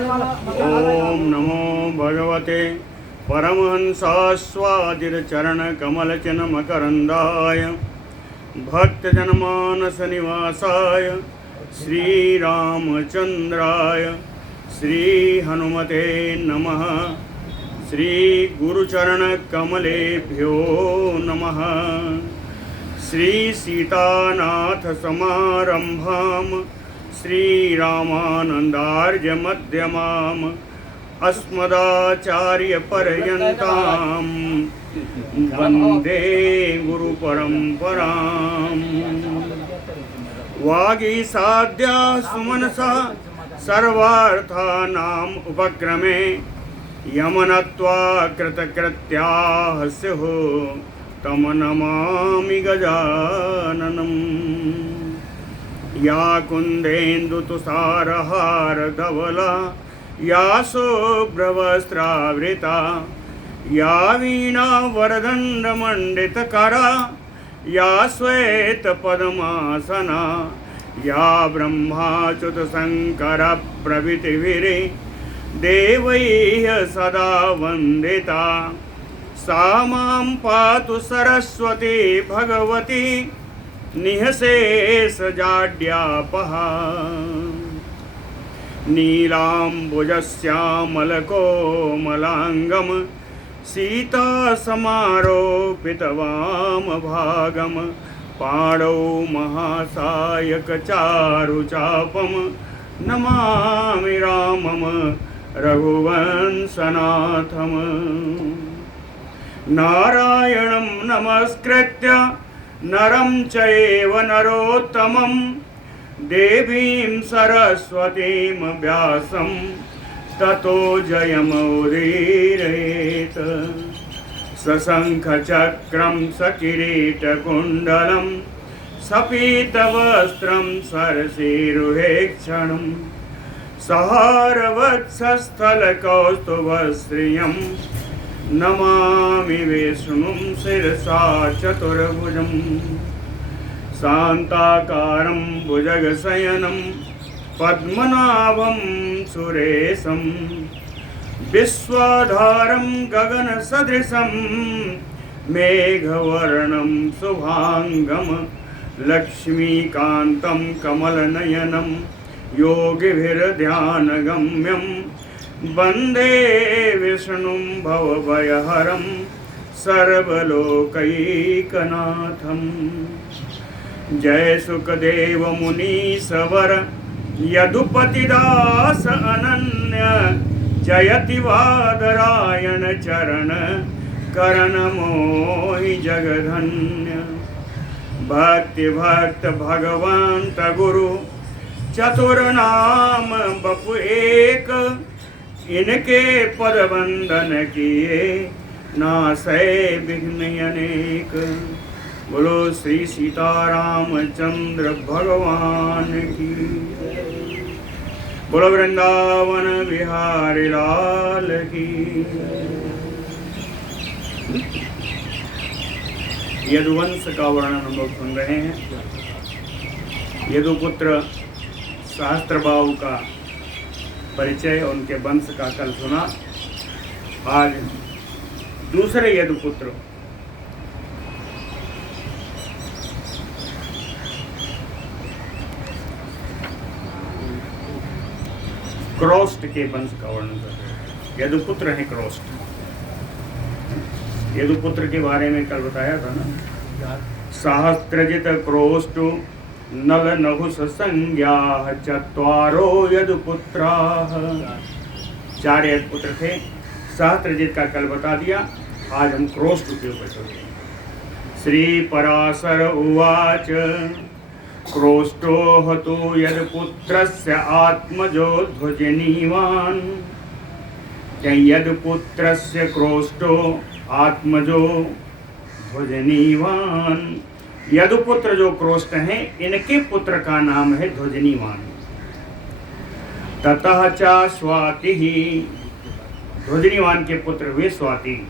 ओम नमो भगवते परमहंसास्वादितचरणकमलचिन्मकरन्दाय भक्तजनमानसनिवासाय श्रीरामचन्द्राय श्रीहनुमते नमः। श्रीगुरुचरणकमलेभ्यो नमः। श्रीसीतानाथसमारम्भां श्रीरामानन्दार्यमध्यमाम् अस्मदाचार्यपर्यन्तां वन्दे गुरुपरम्पराम्। वागीसाद्या सुमनसा सर्वार्थानाम् उपक्रमे यमनत्वा कृतकृत्याः स्युः तं नमामि गजाननम्। या कुन्देन्दुतुषारहारधवला या शुभ्रवस्त्रावृता या वीणावरदण्डमण्डितकरा या श्वेतपद्मासना या ब्रह्माच्युतशङ्करप्रभृतिभिः देवैः सदा वन्दिता सा मां पातु सरस्वती भगवती निःशेषजाड्यापहा। नीलाम्बुजश्यामलकोमलाङ्गं सीतासमारोपितवामभागं पाणौ महासायकचारुचापं नमामि रामं रघुवंशनाथम्। नारायणं नमस्कृत्य नरं चैव नरोत्तमं देवीं सरस्वतीं व्यासं ततो जयमुदीरयेत्। सशङ्खचक्रं सकिरीटकुण्डलं सपीतवस्त्रं सरसीरुहेक्षणं सहारवक्षस्थलकौस्तुभश्रियं नमामि विष्णुं शिरसा चतुर्भुजं। शान्ताकारं भुजगशयनं पद्मनाभं सुरेशं विश्वाधारं गगनसदृशं मेघवर्णं शुभाङ्गं लक्ष्मीकान्तं कमलनयनं योगिभिर्ध्यानगम्यं वन्दे विष्णुं भवभयहरं सर्वलोकैकनाथम्। जय सुखदेव मुनीश्वर यदुपतिदास अनन्य जयति वादरायण चरण करण मोहि जगधन्य। भक्ति भक्त भगवंत गुरु चतुर्नाम बपु एक इनके पद वंदन किए नासै विघ्न अनेक। बोलो श्री सीतारामचंद्र भगवान की। बोलो वृंदावन बिहारी लाल की। यदुवंश का वर्णन हम लोग सुन रहे हैं। यदुपुत्र सहस्त्रबाहु का परिचय और उनके वंश का कल सुना। आज दूसरे यदुपुत्र क्रोस्ट के वंश का वर्णन कर रहे हैं। यदुपुत्र है क्रोस्ट। यदुपुत्र के बारे में कल बताया था ना। सहस्त्रजित क्रोस्ट नल नहुष संज्ञा चत्वारो यदुपुत्राः। 4 यदुपुत्र थे। सहस्त्रजित का कल बता दिया। आज हम क्रोस्ट के ऊपर चलते हैं। श्री पराशर उवाच क्रोष्टो हतु यदपुत्रस्य आत्मजो ध्वजनीवान्। यदपुत्रस्य क्रोष्टो आत्मजो ध्वजनीवान्। यदुपुत्र जो क्रोष्ट हैं इनके पुत्र का नाम है ध्वजनीवान। ततः च स्वाति ही। ध्वजनीवान के पुत्र हुए स्वाति।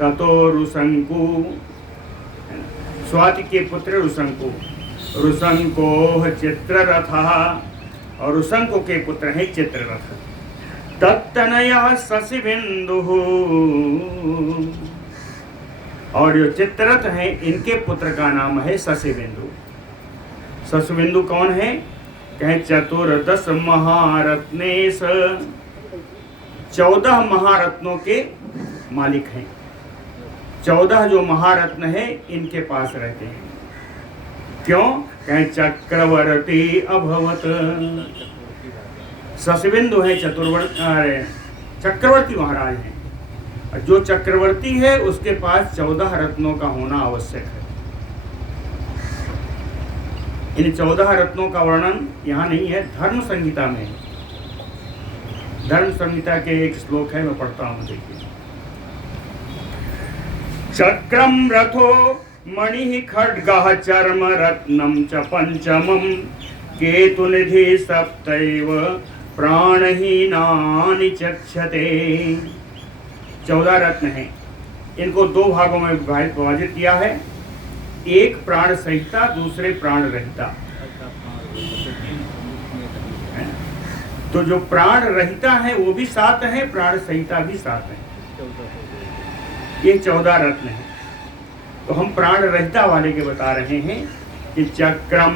ततो रुशंकु। स्वाति के पुत्र रुशंकु। रुशंको चित्ररथ। और रुशंको के पुत्र हैं चित्ररथ। तत्तनयः शशिबिन्दुः। और जो चित्ररथ हैं इनके पुत्र का नाम है शशिबिन्दु। शशिबिन्दु कौन है? कहे चतुर्दश महारत्नेश, 14 महारत्नों के मालिक हैं। 14 जो महारत्न है इनके पास रहते हैं। क्यों? कहे चक्रवर्ती अभवत। शशिबिन्दु है चक्रवर्ती महाराज हैं। जो चक्रवर्ती है उसके पास 14 रत्नों का होना आवश्यक है। इन 14 रत्नों का वर्णन यहाँ नहीं है, धर्म संहिता में है। धर्म संहिता के एक श्लोक है, मैं पढ़ता हूँ, देखिए। चक्रम रथो मणि खड्गः चर्म रत्नम च पंचमम केतुनिधि सप्तैव प्राणहीनानि चक्षते। 14 रत्न हैं। इनको 2 भागों में विभाजित किया है। एक प्राण सहिता, दूसरे प्राण रहिता। तो जो प्राण रहिता है वो भी 7 है, प्राण सहिता भी 7 है। ये 14 रत्न है। तो हम प्राण रहिता वाले के बता रहे हैं कि चक्रम,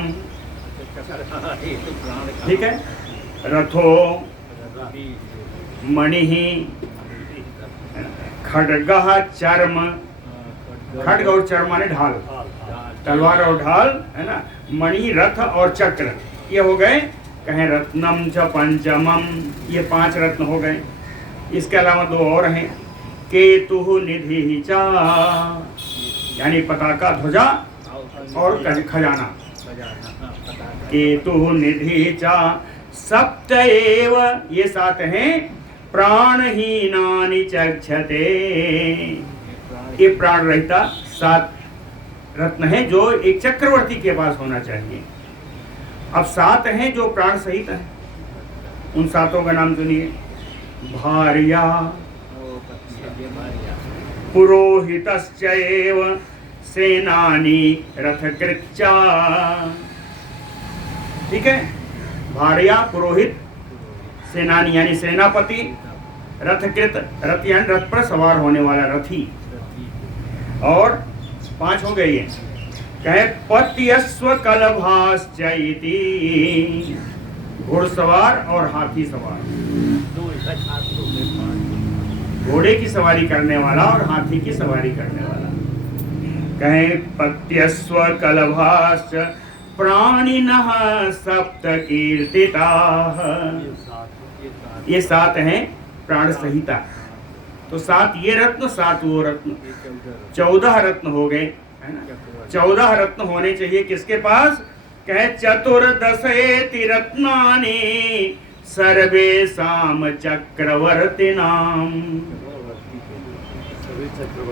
ठीक है, रथो मणि खड्गः चर्म, खड्ग और चर्म माने ढाल, तलवार और ढाल है ना। मणि, रथ और चक्र, ये हो गए। कहें रत्नम च पंचमम, ये 5 रत्न हो गए। इसके अलावा 2 और हैं। केतु निधि चा, यानी पताका, ध्वजा और खजाना। केतु निधि चा सप्तैव, ये 7 हैं। प्राणहीनानि चक्षते, ये प्राण रहिता 7 रत्न है जो एक चक्रवर्ती के पास होना चाहिए। अब 7 हैं जो प्राण सहित हैं। उन 7 का नाम सुनिए। भार्या पुरोहितश्चैव सेनानी रथकृत्या, ठीक है। भार्या, पुरोहित, सेनानी यानी सेनापति, रथकृत, रथ यानी रथ पर सवार होने वाला रथी, और 5 हो गए ये। कहे पत्यस्व कलभाश्चैति, घुड़सवार और हाथी सवार। घोड़े की सवारी करने वाला और हाथी की सवारी करने वाला। कहे पत्यस्व कलभाश्च प्राणिनः सप्त कीर्तिताः, ये 7 हैं प्राण संहिता। तो 7 ये रत्न, 7 वो रत्न, 14 रत्न हो गए, है ना। 14 रत्न होने चाहिए किसके पास? कहे चतुर्दशेति रत्नानि सर्वेषां चक्रवर्तिनां,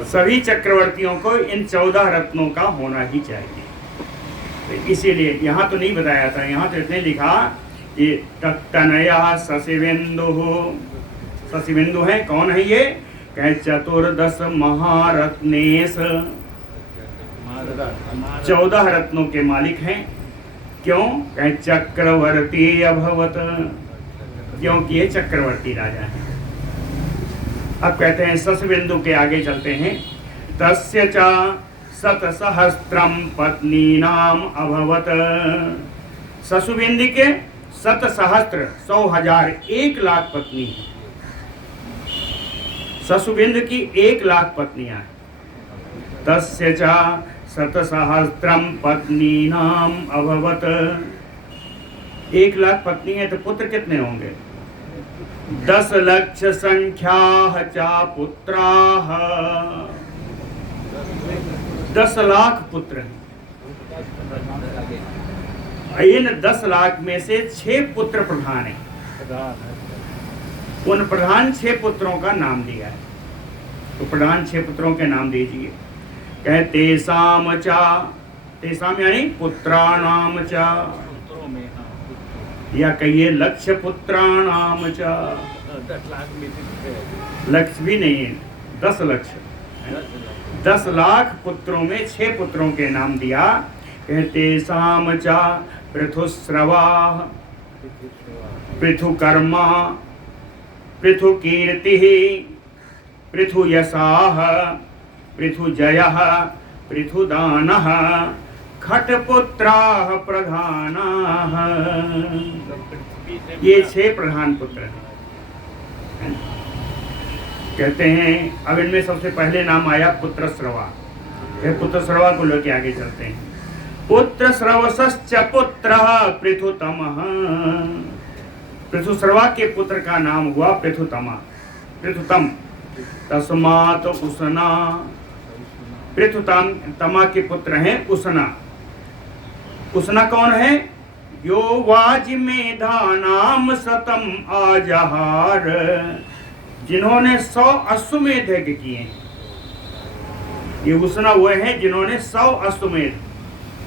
सभी चक्रवर्तियों को इन 14 रत्नों का होना ही चाहिए। तो इसीलिए यहाँ तो नहीं बताया था, यहाँ तो इतने लिखा कि तत्तनयः शशिबिन्दुः। शशिबिन्दु है, कौन है ये? कहे चतुर्दश महारत्नेश, 14 रत्नों के मालिक हैं। क्यों? कहे चक्रवर्ती अभवत, क्योंकि ये चक्रवर्ती राजा हैं। अब कहते हैं शशिबिन्दु के आगे चलते हैं। तस्य च 100,000 पत्नीनाम अभवत। शशिबिन्दु के 100,000, 100,000, 1,00,000 पत्नी है। शशिबिन्दु की 1,00,000 पत्नियां हैं। तस्य च 100,000 पत्नीनाम अभवत। 1,00,000 पत्नी है तो पुत्र कितने होंगे? 10 लक्ष संख्या चा पुत्राः, 10 लाख पुत्र हैं। इन 10 लाख में से 6 पुत्र प्रधान हैं। उन प्रधान 6 पुत्रों का नाम दिया है। तो प्रधान 6 पुत्रों के नाम दीजिए। कहे तेसाम चा, तेसाम यानी पुत्राणाम चा, या कहिए लक्ष्य पुत्राणाम चा। 10 लाख में लक्ष्य भी नहीं है, 10 लक्ष, 10 लाख पुत्रों में 6 पुत्रों के नाम दिया। कहते साम चा पृथुस्रवा, पृथुकर्मा, पृथु कीर्तिः पृथु यशाः पृथु जयः पृथु दानः खटपुत्राः प्रधानाः। ये 6 प्रधान पुत्र हैं। कहते हैं अब इनमें सबसे पहले नाम आया पुत्रस्रवा। यह पुत्रस्रवा को लेके आगे चलते हैं। पुत्रस्रवसश्च पुत्रः पृथुतमः। पृथुस्रवा के पुत्र का नाम हुआ पृथुतम। तस्मात् उसना। पृथुतमा के पुत्र हैं उसना। उसना कौन है? यो वाजमेधानाम शतम आजहार, जिन्होंने 100 अश्वमेध यज्ञ किए हैं। ये उसना वो हैं जिन्होंने 100 अश्वमेध,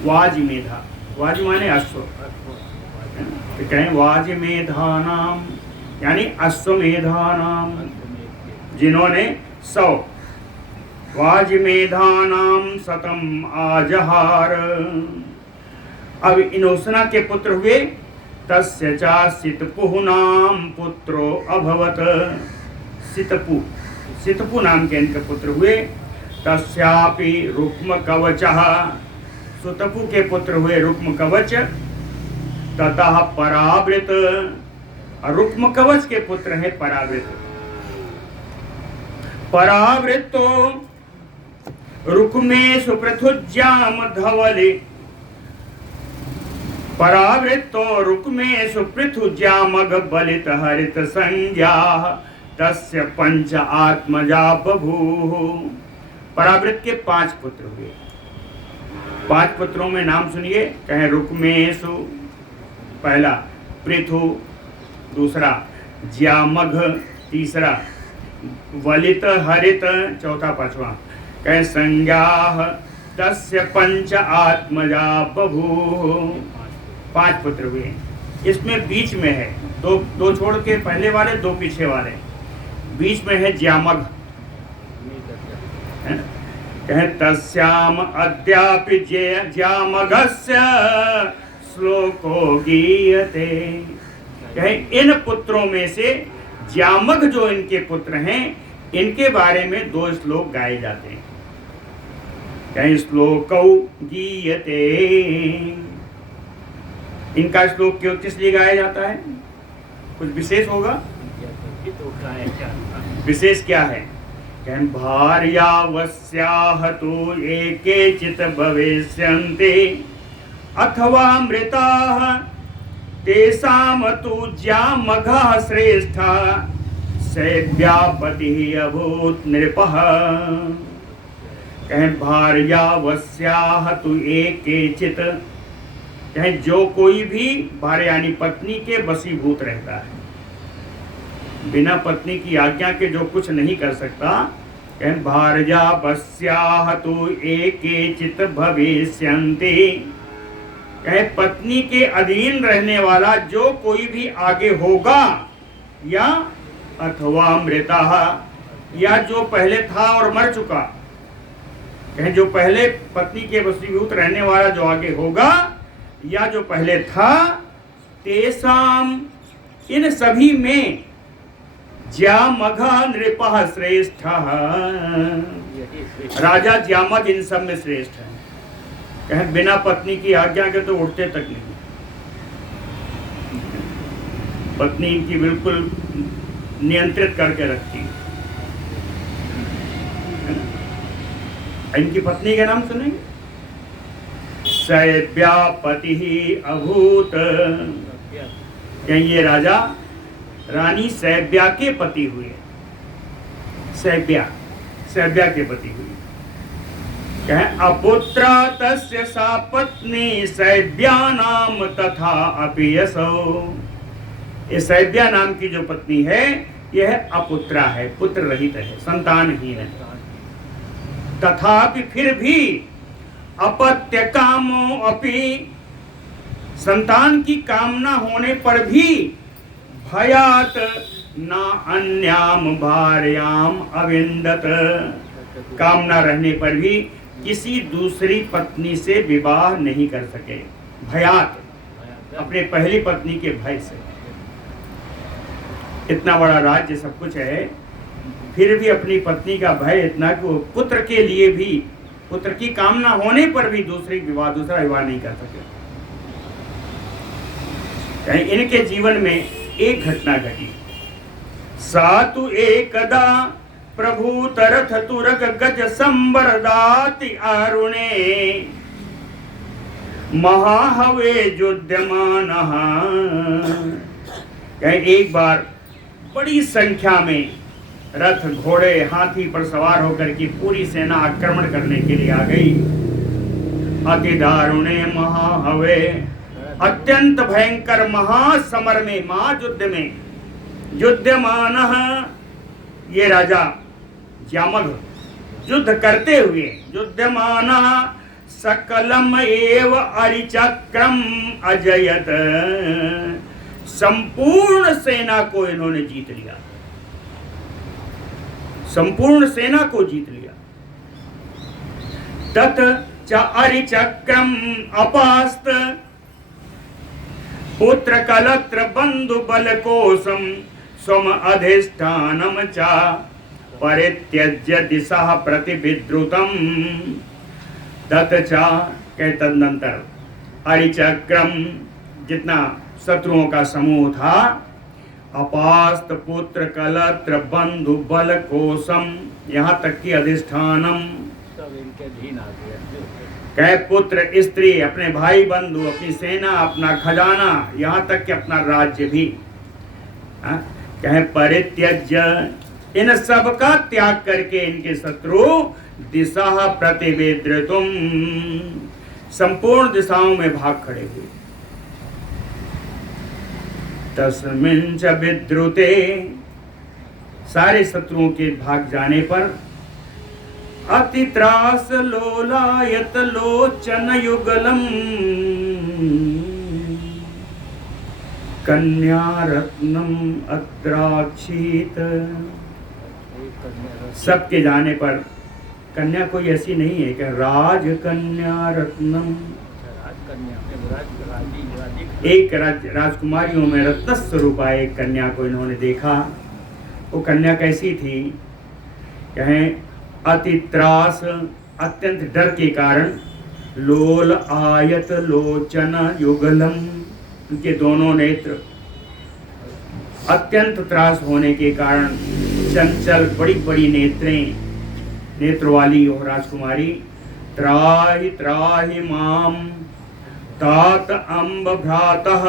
वाजमेधा, वाज माने अश्व, तो कहें वाजमेधानाम यानी अश्वमेधानाम, जिन्होंने 100 वाजमेधानाम शतम आजहार। अब इन उसना के पुत्र हुए तस्य चा सितपुः नाम पुत्रो अभवत। सितपु नाम के इनके पुत्र हुए। तस्यापि रुक्म कवचः, सुतपु के पुत्र हुए रुक्म कवच। ततः परावृत, रुक्म कवच के पुत्र है परावृत। परावृतो रुक्मेषु पृथुज्याम धवले, परावृतो रुक्मेषु पृथुज्यामघ बलित हरित संज्ञाः तस्य 5 आत्मजा बभूः। परावृत के 5 पुत्र हुए। 5 पुत्रों में नाम सुनिए। कहें रुक्मेषु पहला, पृथु दूसरा, ज्यामघ तीसरा, वलित हरित चौथा पांचवा। कहें संज्ञाः तस्य 5 आत्मजा बभूः। 5 पुत्र हुए। इसमें बीच में है दो छोड़ के पहले वाले, 2 पीछे वाले, बीच में है ज्यामघ। कहें तस्याम अद्यापि ज्यामघस्य श्लोको गीयते। कहें इन पुत्रों में से ज्यामघ जो इनके पुत्र हैं, इनके बारे में 2 श्लोक गाए जाते हैं। कहें श्लोकौ गीयते। इनका श्लोक क्यों किस लिए गाया जाता है? कुछ विशेष होगा? विशेष क्या है? कहें भार्यावस्याः तु ये केचित् भविष्यन्ति अथवा मृताः तेषां तु ज्यामघः श्रेष्ठः शैव्यापतिः अभूत् नृपः। कहें भार्यावस्याः तु ये केचित्, कहें जो कोई भी भार्या यानी पत्नी के वशीभूत रहता है, बिना पत्नी की आज्ञा के जो कुछ नहीं कर सकता। कहें भार्यावस्याः तु ये केचित् भविष्यन्ति। कहें पत्नी के अधीन रहने वाला जो कोई भी आगे होगा, या अथवा मृतः, या जो पहले था और मर चुका। कहें जो पहले पत्नी के वशीभूत रहने वाला जो आगे होगा, या जो पहले था, तेषाम इन सभी में ज्यामघ नृपः श्रेष्ठः, राजा ज्यामघ इन सब में श्रेष्ठ है। कहें बिना पत्नी की आज्ञा के तो उठते तक नहीं, पत्नी इनकी बिल्कुल नियंत्रित करके रखती है। इनकी पत्नी का नाम सुनेंगे, शैव्यापतिः अभूत। ये राजा रानी शैव्या के पति हुए। शैव्या के पति हुए। कहें अपुत्र तस्य सा पत्नी शैव्या नाम तथा अपि यसौ। ये शैव्या नाम की जो पत्नी है, यह अपुत्रा है, पुत्र रहित है, संतानहीन है। तथापि फिर भी अपत्य कामो अपि, संतान की कामना होने पर भी भयात ना अन्याम भार्याम अविंदत, कामना रहने पर भी किसी दूसरी पत्नी से विवाह नहीं कर सके। भयात अपने पहली पत्नी के भय से। इतना बड़ा राज्य सब कुछ है, फिर भी अपनी पत्नी का भय इतना कि वो पुत्र के लिए भी, पुत्र की कामना होने पर भी दूसरा विवाह नहीं कर सके। इनके जीवन में एक घटना घटी। सातु एकदा प्रभु तरथ तुरग गज संबरदाति आरुणे महाहवे युध्यमान। एक बार बड़ी संख्या में रथ घोड़े हाथी पर सवार होकर की पूरी सेना आक्रमण करने के लिए आ गई। अति दारुणे महाहवे, अत्यंत भयंकर महासमर में, महायुद्ध में युद्धमान, ये राजा जामग युद्ध करते हुए, युद्धमान सकलम एव अरिचक्रम अजयत, संपूर्ण सेना को इन्होंने जीत लिया, संपूर्ण सेना को जीत लिया। तत च अरिचक्रम अपास्त पुत्र कलत्र बंधु बल कोशम स्वम अधिष्ठानम च परित्यज्य दिशा प्रतिविद्रुतम। तत च के तदनंतर अरिचक्रम, जितना शत्रुओं का समूह था, अपास्त पुत्र कलत्र बंधु बल कोशम, यहाँ तक कि अधिष्ठानम, सब इनके अधीन आ गया। कहे पुत्र स्त्री, अपने भाई बंधु, अपनी सेना, अपना खजाना, यहाँ तक कि अपना राज्य भी। कहे परित्यज्य, इन सब का त्याग करके इनके शत्रु दिशा प्रतिविद्रुतुम, संपूर्ण दिशाओं में भाग खड़े हुए। तस्मिन् च विद्रुते, सारे शत्रुओं के भाग जाने पर अति त्रास लोलायत लोचन युगलम कन्या रत्नम अद्राक्षित। सबके जाने पर कन्या कोई ऐसी नहीं है कि राज कन्या रत्नम, एक राजकुमारियों में रत्न स्वरूपा एक कन्या को इन्होंने देखा। वो कन्या कैसी थी? कहें अति त्रास, अत्यंत डर के कारण, लोल आयत लोचन युगलम, उनके दोनों नेत्र अत्यंत त्रास होने के कारण चंचल, बड़ी बड़ी नेत्र वाली हो राजकुमारी। त्राहि त्राहि माम तात अम्ब भ्रातः,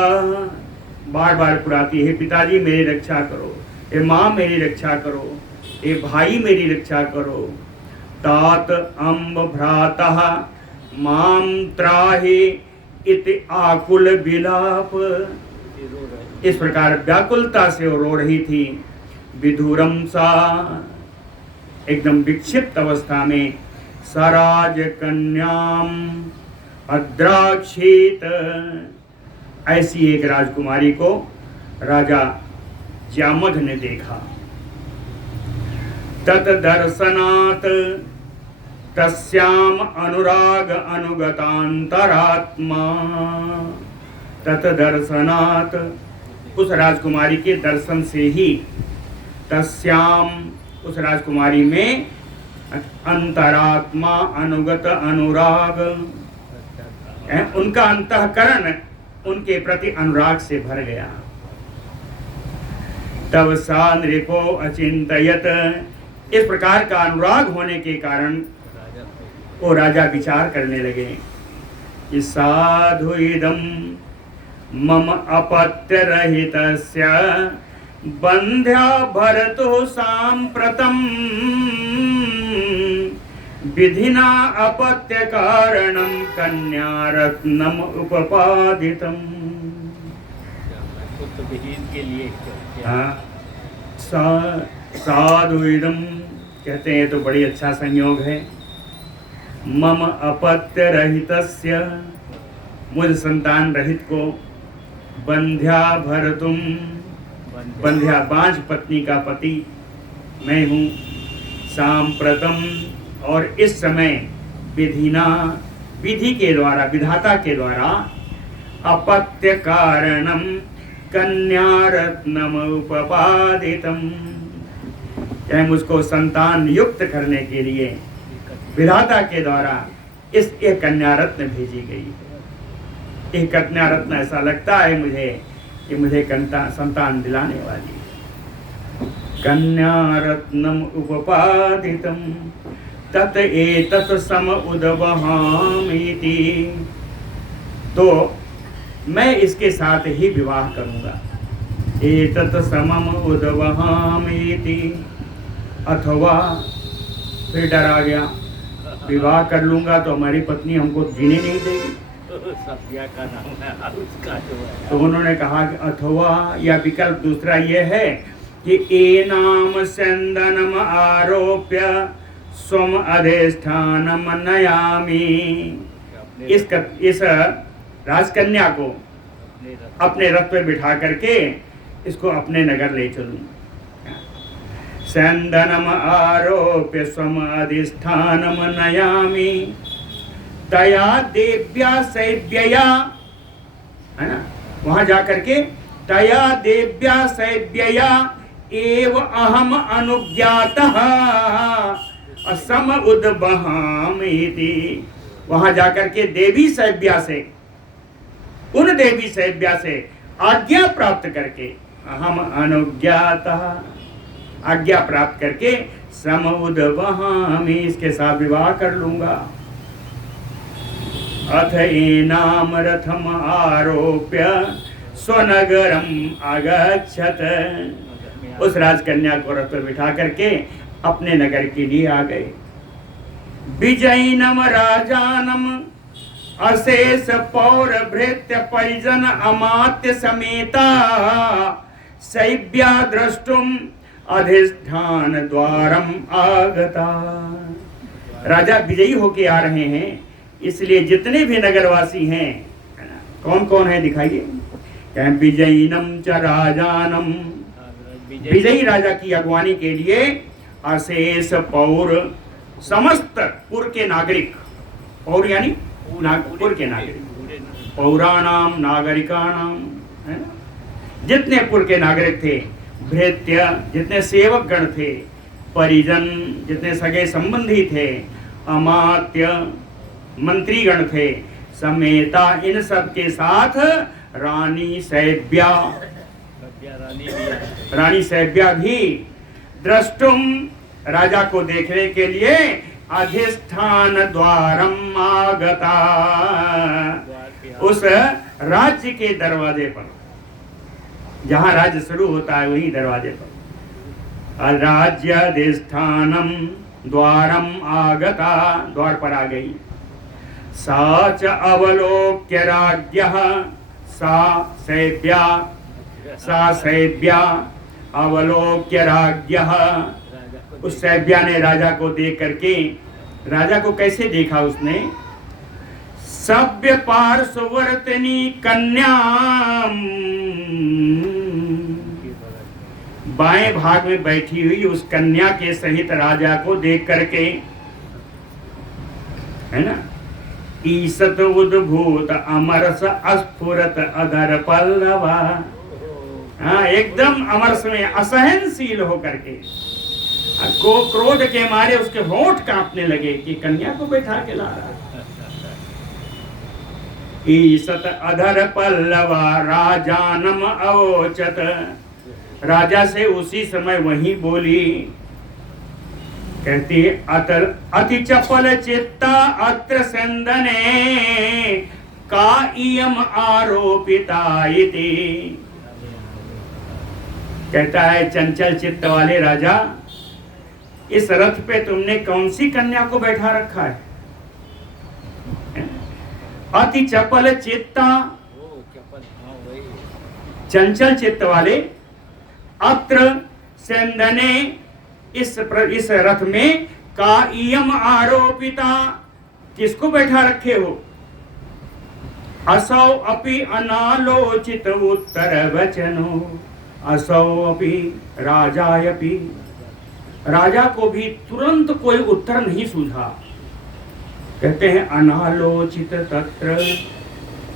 बार बार पुराती है, पिताजी मेरी रक्षा करो, ये माँ मेरी रक्षा करो, ये भाई मेरी रक्षा करो। तात अम्ब भ्रातः माम त्राहि इति आकुल विलाप, इस प्रकार व्याकुलता से वो रो रही थी। विधुरम सा, एकदम विक्षिप्त अवस्था में, सराज कन्याम अद्राक्षित, ऐसी एक राजकुमारी को राजा जामग ने देखा। तत दर्शनात् तस्याम अनुराग अनुगतांतरात्मा, तत दर्शनात्, उस राजकुमारी के दर्शन से ही, तस्याम, उस राजकुमारी में, अंतरात्मा अनुगत अनुराग, उनका अंतःकरण उनके प्रति अनुराग से भर गया। तब सा नृपो अचिंतयत, इस प्रकार का अनुराग होने के कारण वो राजा विचार करने लगे कि साधु इदम मम अपत्य रहितस्य बंध्या भरतो सांप्रतम विधिना अपत्य कारणम कन्या रत्नम उपपादितम। के लिए साधु इदम कहते हैं तो बड़ी अच्छा संयोग है। मम अपत्य रहितस्य, मुझ संतान रहित को, बंध्या भरतुम, बंध्या बांझ पत्नी का पति मैं हूँ, सांप्रतम, और इस समय विधिना, विधि के द्वारा, विधाता के द्वारा, अपत्य कारणम, कन्या रत्नम उपपादितम। मुझको संतान युक्त करने के लिए विधाता के द्वारा इस एक कन्या रत्न भेजी गई। एक कन्या रत्न ऐसा लगता है मुझे कि मुझे संतान दिलाने वाली। कन्या रत्नम उपपादितम तत एतत् सम उद्वहामीति। तो मैं इसके साथ ही विवाह करूंगा। एतत् समम उद्वहामीति, अथवा फिर डर आ गया, विवाह कर लूंगा तो हमारी पत्नी हमको जीने नहीं देगी। सभ्या का नाम है उसका जो है। तो उन्होंने कहा कि अथवा या विकल्प दूसरा ये है कि एनाम संदनम आरोप्य स्वम अधिष्ठानम नयामि। इस राजकन्या को अपने रथ पे बिठा करके इसको अपने नगर ले चलूं। संदनम आरोप्य स्वम अधिष्ठानम नयामि तया देव्या सैव्यया, है ना, वहां जाकर के तया देव्या सैव्यया एव अहम अनुज्ञातः असम उद्वहामीति। वहां जाकर के देवी सैव्या से, उन देवी सैव्या से आज्ञा प्राप्त करके, अहम अनुज्ञातः, आज्ञा प्राप्त करके सम उद्वहामि, इसके साथ विवाह कर लूंगा। अथ एनाम रथम आरोप्य स्वनगरम आगच्छत। उस राजकन्या को रथ पर बिठा करके अपने नगर के लिए आ गए। विजयिनम राजानम अशेष पौर भृत्य परिजन अमात्य समेता शैव्या द्रष्टुम अधिष्ठान द्वारम आगता। राजा विजयी होके आ रहे हैं, इसलिए जितने भी नगरवासी हैं, कौन कौन है दिखाइए। विजयिनम च राजानम, विजयी राजा की अगवानी के लिए अशेष पौर, समस्त पुर के नागरिक, पौर यानी पुर के नागरिक, पौराणाम नागरिकाणाम, है ना, जितने पुर के नागरिक थे, भृत्य जितने सेवक गण थे, परिजन जितने सगे संबंधी थे, अमात्य मंत्रीगण थे, समेता इन सब के साथ रानी सैव्या, रानी सैव्या भी द्रष्टुम, राजा को देखने के लिए अधिष्ठान द्वारम आगता, उस राज्य के दरवाजे पर, जहां राज्य शुरू होता है वही दरवाजे पर, राज्य अधिष्ठानम द्वारम आगता, द्वार पर आ गई। सा च अवलोक्य राज्ञः, सा सैव्या अवलोक्य राज्ञः, उस सैव्या ने राजा को देख करके, राजा को कैसे देखा उसने, सभ्य पार्श्ववर्तिनी कन्या, बाएं भाग में बैठी हुई उस कन्या के सहित राजा को देख करके, है ना, ईसत उद्भूत अमरस अस्फुरत अधर पल्लवा, हाँ, एकदम अमरस में असहनशील होकर के, को क्रोध के मारे उसके होंठ कांपने लगे कि कन्या को बैठा के ला रहा है। ईसत अधर पल्लवा राजानम अवोचत, राजा से उसी समय वही बोली, कहती है अति चपल चित्ता अत्र संदने का इयम आरोपिता इति। कहता है चंचल चित्त वाले राजा, इस रथ पे तुमने कौन सी कन्या को बैठा रखा है। अति चपल चित्ता, चंचल चित्त वाले, अत्र संदने, इस रथ में, का इयम आरोपिता, किसको बैठा रखे हो। असौ अपि अनालोचित उत्तर वचनो, असौ अपि राजायपि, राजा को भी तुरंत कोई उत्तर नहीं सूझा। कहते हैं अनालोचित तत्र,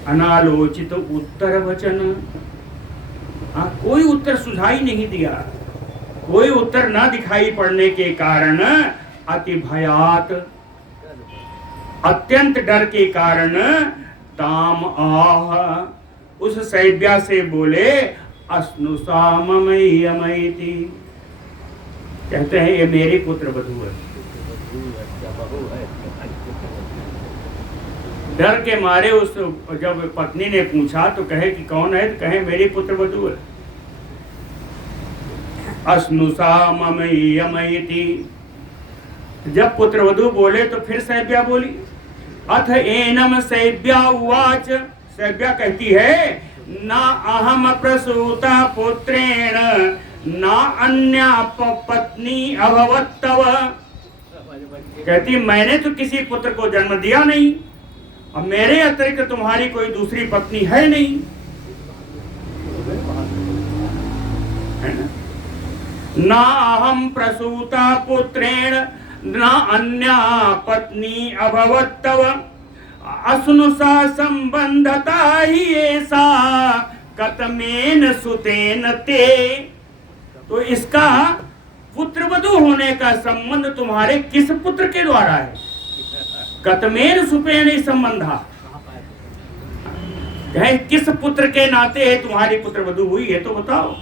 अनालोचित उत्तर वचन, हाँ, कोई उत्तर सुझाई नहीं दिया। कोई उत्तर ना दिखाई पड़ने के कारण अति भयात, अत्यंत डर के कारण ताम आह, उस सैब्या से बोले अस्नुषा ममयमयति, कहते हैं ये मेरी पुत्र वधू है। डर के मारे उस जब पत्नी ने पूछा तो कहे कि कौन है, तो कहे मेरी पुत्र वधू है। अस्नुषा ममयमयति, जब पुत्र वधू बोले तो फिर सैब्या बोली। अथ एनम सैब्या उवाच, सैब्या कहती है ना अहम प्रसूता पुत्रेण ना अन्या पत्नी अभवत् तव, कहती मैंने तो किसी पुत्र को जन्म दिया नहीं और मेरे अतिरिक्त तुम्हारी कोई दूसरी पत्नी है नहीं, है ना? ना अहम प्रसूता पुत्रेण ना अन्या पत्नी अभवत् तव अस्नुषा संबंधता ही ऐसा कतमेन सुतेन ते, तो इसका पुत्र वधू होने का संबंध तुम्हारे किस पुत्र के द्वारा है? कतमेन सुपेन संबंधा, किस पुत्र के नाते तुम्हारी पुत्र वधू हुई है तो बताओ।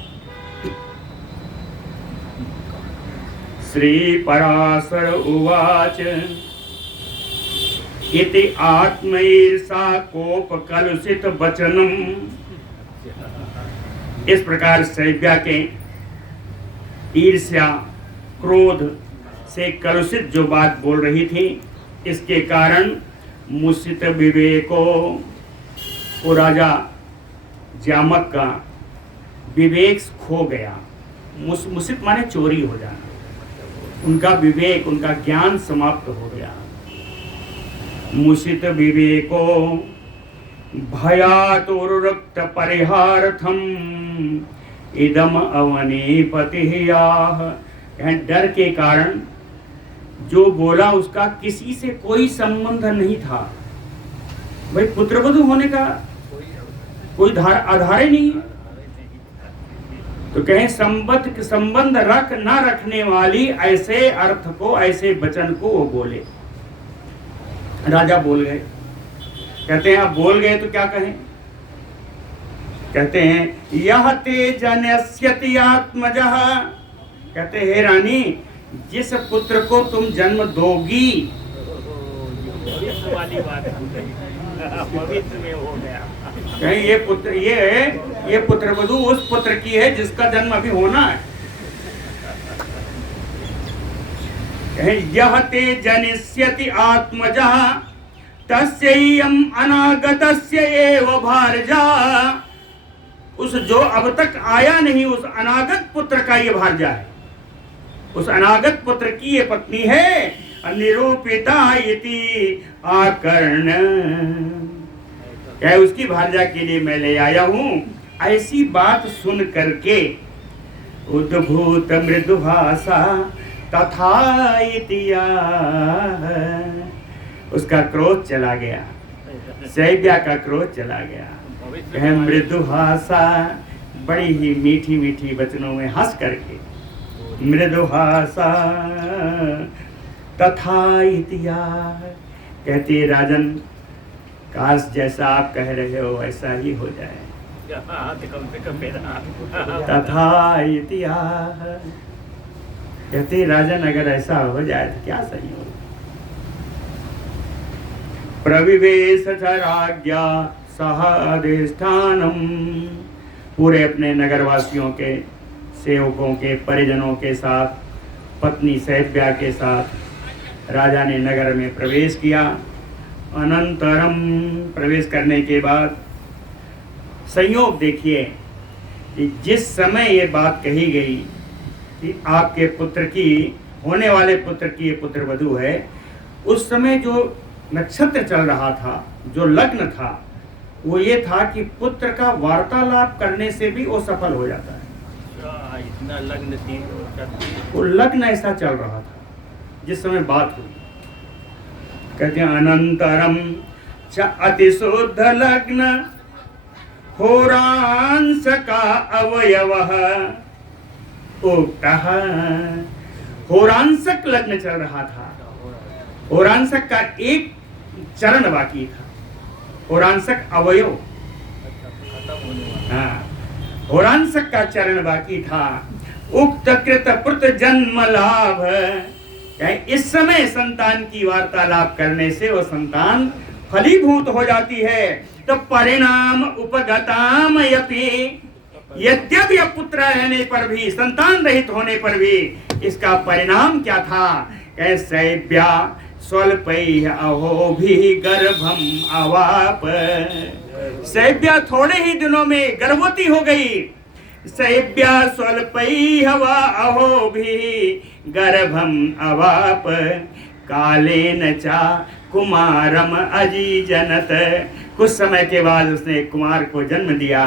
श्री पराशर उवाच इति आत्मईर्षा कोप कलुषित वचनम, इस प्रकार सैब्या के ईर्ष्या क्रोध से कलुषित जो बात बोल रही थी, इसके कारण मुसित विवेको, वो राजा जामक का विवेक खो गया। मुसित माने चोरी हो जाना, उनका विवेक उनका ज्ञान समाप्त हो गया। मुसित विवेको भयातुरुक्त परिहार्थम इदम अवनीपतियाः, डर के कारण जो बोला उसका किसी से कोई संबंध नहीं था। भाई पुत्रवधू होने का कोई आधार ही नहीं है, तो कहें संबंध रख ना रखने वाली ऐसे अर्थ को, ऐसे वचन को वो बोले। राजा बोल गए, कहते हैं अब बोल गए तो क्या कहें? कहते हैं यह ते जनस्यति आत्मजः, कहते हे रानी जिस पुत्र को तुम जन्म दोगी, वाली बात पवित्र में हो गया, कहीं ये पुत्र ये पुत्र वधू उस पुत्र की है जिसका जन्म अभी होना है। यह ते जनिष्यति आत्मजः तस्यैयं अनागतस्य एव भार्या, उस जो अब तक आया नहीं उस अनागत पुत्र का ये भार्या है, उस अनागत पुत्र की ये पत्नी है। निरूपिता इति आकर्ण, क्या उसकी भार्या के लिए मैं ले आया हूं। ऐसी बात सुन करके उद्भूत मृदुभाषा तथा इतिया, उसका क्रोध चला गया, सैब्या का क्रोध चला गया। मृदुभाषा, बड़ी ही मीठी मीठी वचनों में हंस करके मृदुभाषा तथा इतिया, कहती राजन काश जैसा आप कह रहे हो ऐसा ही हो जाए। तथा इतिया, कहती राजन अगर ऐसा हो जाए तो क्या सही हो। प्रविवेश राज्ञा सह अधिष्ठानम, पूरे अपने नगरवासियों के, सेवकों के, परिजनों के साथ, पत्नी सैब्या के साथ राजा ने नगर में प्रवेश किया। अनंतरम, प्रवेश करने के बाद संयोग देखिए कि जिस समय ये बात कही गई कि आपके पुत्र की, होने वाले पुत्र की ये पुत्र वधू है, उस समय जो नक्षत्र चल रहा था, जो लग्न था, वो ये था कि पुत्र का वार्तालाप करने से भी वो सफल हो जाता है। इतना लग्न थी, वो लग्न ऐसा चल रहा था जिस समय बात हुई। कहते हैं अनंतरम च अतिशुद्ध लग्न होरांश का अवयवः उक्तः। होरांशक लग्न चल रहा था, होरांशक का एक चरण बाकी था, होरांशक अवयव, हाँ, होरांशक का चरण बाकी था। उक्त कृत पुत्र जन्म लाभ, इस समय संतान की वार्तालाप करने से वो संतान फलीभूत हो जाती है। तो परिणाम उपगताम यपि, यद्यपि पुत्र रहने पर भी, संतान रहित होने पर भी इसका परिणाम क्या था? शैव्या स्वल्पै अहोभि गर्भम अवाप। शैव्या थोड़े ही दिनों में गर्भवती हो गई। शैव्या स्वल्पै हवा अहोभि गर्भम अवाप। कालेन चा कुमारम अजीजनत, कुछ समय के बाद उसने कुमार को जन्म दिया।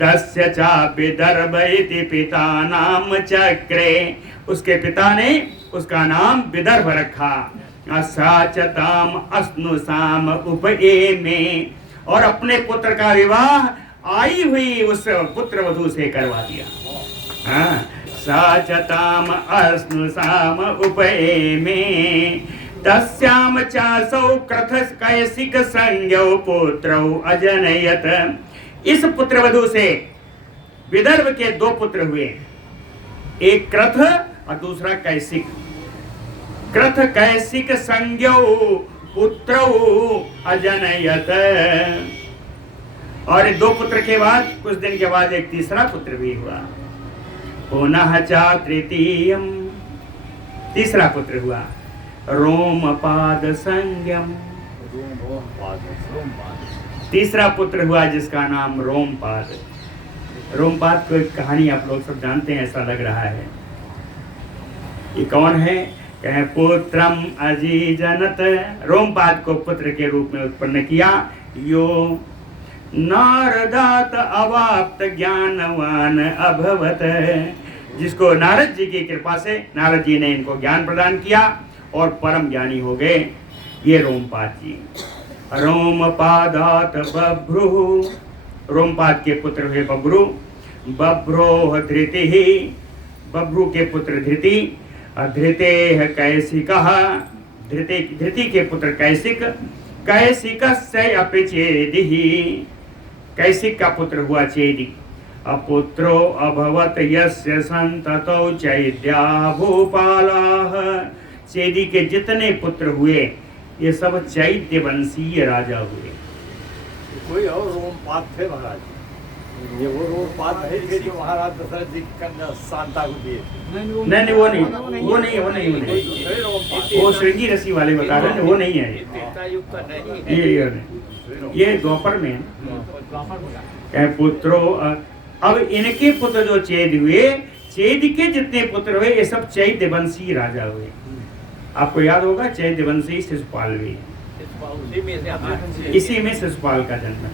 तस्य चा विदर्भ इति पिता नाम चक्रे, उसके पिता ने उसका नाम विदर्भ रखा। असाचताम अस्नुसाम उपए में, और अपने पुत्र का विवाह आई हुई उस पुत्र वधू से करवा दिया। हाँ, साचताम अस्नुसाम उपए में तस्याम चासौ क्रथस कैसिक संज्ञौ पुत्रौ अजनयत। इस पुत्र वधू से विदर्भ के दो पुत्र हुए, एक क्रथ और दूसरा कैसिक। क्रथ कैसिक संज्ञौ पुत्रौ अजनयत, और दो पुत्र के बाद कुछ दिन के बाद एक तीसरा पुत्र भी हुआ। पुनः चा तृतीयम, तीसरा पुत्र हुआ। रोमपाद संज्ञम, तीसरा पुत्र हुआ जिसका नाम रोमपाद। रोमपाद को एक कहानी आप लोग सब जानते हैं, ऐसा लग रहा है। ये कौन है? कहे पुत्रम अजीजनत, रोमपाद को पुत्र के रूप में उत्पन्न किया। यो नारदात अवाप्त ज्ञानवान अभवत, जिसको नारद जी की कृपा से नारद जी ने इनको ज्ञान प्रदान किया और परम ज्ञानी हो गए ये रोमपाद जी। रोमपादात बभ्रु, रोमपाद के पुत्र हुए बभ्रु। बभ्रोह धृति, बभ्रु के पुत्र धृति। धृते कैसिकः, धृति के पुत्र कैसिक। कैसिकस्य अपि चेदिहि, कैसिक का पुत्र हुआ चेदी। अपुत्रो अभवत यस्य संततौ चैद्या भूपालाः, चेदी के जितने पुत्र हुए ये सब चैत्य वंशीय राजा हुए। कोई और रोमपाद थे महाराज, ये वो रोमपाद नहीं थे जो महाराज दशरथ जी की कन्या शांता को दिए थे। नहीं वो नहीं, वो श्रृंगी रसी वाले बता रहे हैं, वो नहीं है ये द्वापर में है। पुत्रो, अब इनके पुत्र जो चेद हुए, चेद के जितने पुत्र हुए ये सब चैत्य वंशी राजा हुए। आपको याद होगा चैत्य वंशी शिशुपाल भी, इसी में शिशुपाल का जन्म है।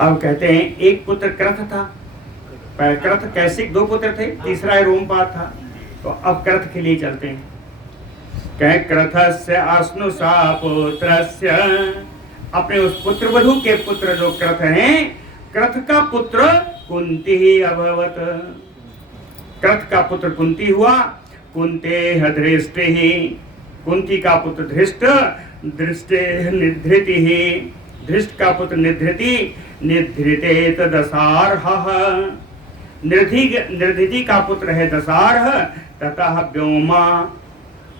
अब कहते हैं एक पुत्र क्रथ था, क्रथ कैसिक दो पुत्र थे, तीसरा रोमपाद था। तो अब क्रथ के लिए चलते हैं। कह क्रथस्य अश्नुषा पुत्रस्य, अपने उस पुत्र वधू के पुत्र जो क्रथ हैं, क्रथ का पुत्र कुंती ही अभवत। क्रथ का पुत्र कुंती हुआ। कुंते धृष्ट ही, कुंती का पुत्र धृष्ट। दृष्टे निधृति ही, धृष्ट का पुत्र निधृति। निधृतेत दशार्हः, निधृति का पुत्र है दशार्ह। ततः व्योमा,